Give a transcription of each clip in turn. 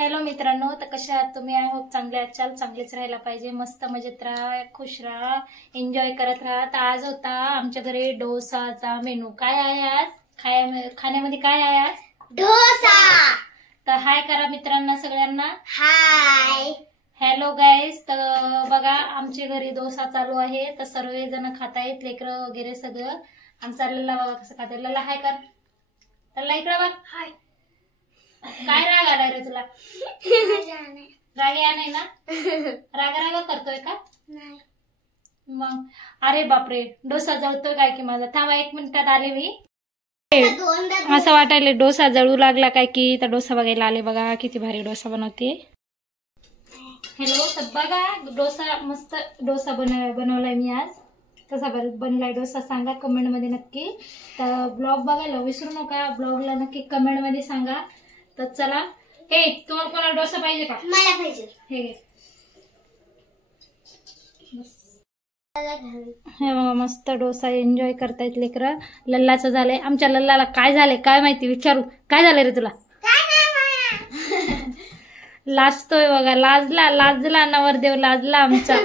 Hello मित्रांनो, तर कशा आहात तुम्ही? आय होप चांगले आहात. चांगलेच राहायला पाहिजे, मस्त मजेत राहा, खुश राहा, एन्जॉय करत राहा. तर आज होता आमच्या घरी डोसाचा मेनू. काय आहे आज खाण्यामध्ये? काय आहे आज? डोसा. तर हाय करा मित्रांना सगळ्यांना. हाय. Hello guys. तर बघा आमच्या घरी डोसा चालू आहे. तर सर्वजण खात आहेत, लेकरं वगैरे सगळं. आमचा लल्ला बघा कसं खात. लल्ला हाय कर. लल्ला इकडे बघ. हाय. काय राग आलाय रे तुला? राग या नाही ना? राग करतोय का? नाही. मग अरे बापरे, डोसा जळतोय काय की माझा. थांबा 1 मिनिटात आले मी. असं वाटायला डोसा जळू लागला काय की. तर डोसा बघायला आले. बघा किती भारी डोसा बनवते. हॅलो. तर बघा डोसा, मस्त डोसा बनवलाय मी आज. कसा बनलाय डोसा सांगा कमेंट मध्ये नक्की. तर ब्लॉग बघायला विसरू नका. ब्लॉगला नक्की कमेंट मध्ये सांगा. तर चला. हे तुम्हाला कोणाला डोसा पाहिजे का? मला पाहिजे. हे बघा मस्त डोसा एन्जॉय करतायत लेकरं. लल्लाचं झालंय. आमच्या लल्लाला काय झालंय काय माहिती, विचारू. काय झालंय रे तुला? लाजतोय बघा. लाजला नवरदेव, लाजला आमचा.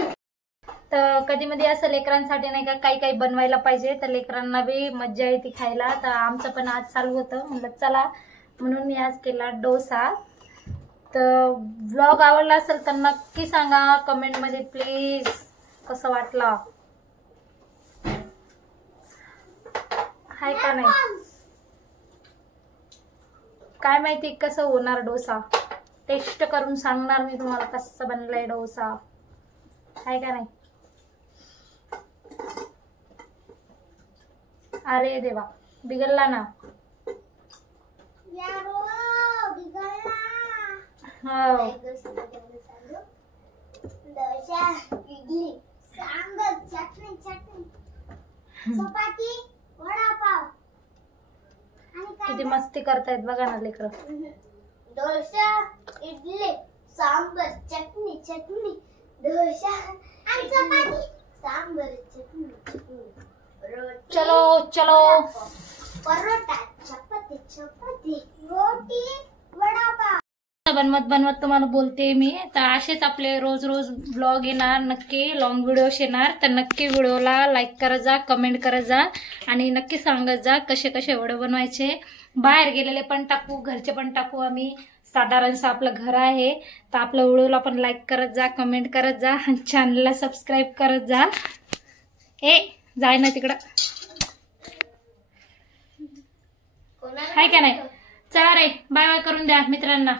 तर कधी मध्ये असं लेकरांसाठी नाही का काही काही बनवायला पाहिजे. तर लेकरांना बी मज्जा येते खायला. तर आमचं पण आज चालू होतं, म्हणलं चला म्हणून मी आज केला डोसा. तर व्लॉग आवडला असेल तर नक्की सांगा कमेंट मध्ये प्लीज कसं वाटला. हाय का नाही काय माहिती कसं होणार डोसा. टेस्ट करून सांगणार मी तुम्हाला कसं बनलाय डोसा. हाय का नाही? अरे देवा, बिघडला ना. हो. डोसा, इडली, सांबर, चटणी, चपाती, वडापाव. किती मस्ती करतायत बघा ना लेकरं. डोसा, इडली, सांबर, चटणी, डोसा आणि चपाती, सांबर, चटणी, चलो परोटा, चपाती, रोटी, वडापाव. बनवत तुम्हाला बोलते मी. तर असेच आपले रोज ब्लॉग येणार, नक्की लॉंग व्हिडिओज येणार. तर नक्की व्हिडिओला लाईक करत जा, कमेंट करत जा आणि नक्की सांगत जा कसे व्हिडिओ बनवायचे. बाहेर गेलेले पण टाकू, घरचे पण टाकू आम्ही. साधारणसं आपलं घर आहे. तर आपल्या व्हिडिओला पण लाईक करत जा, कमेंट करत जा, चॅनलला सबस्क्राईब करत जा. जाय ना तिकडं. हाय का नाही? चला रे, बाय बाय करून द्या मित्रांना.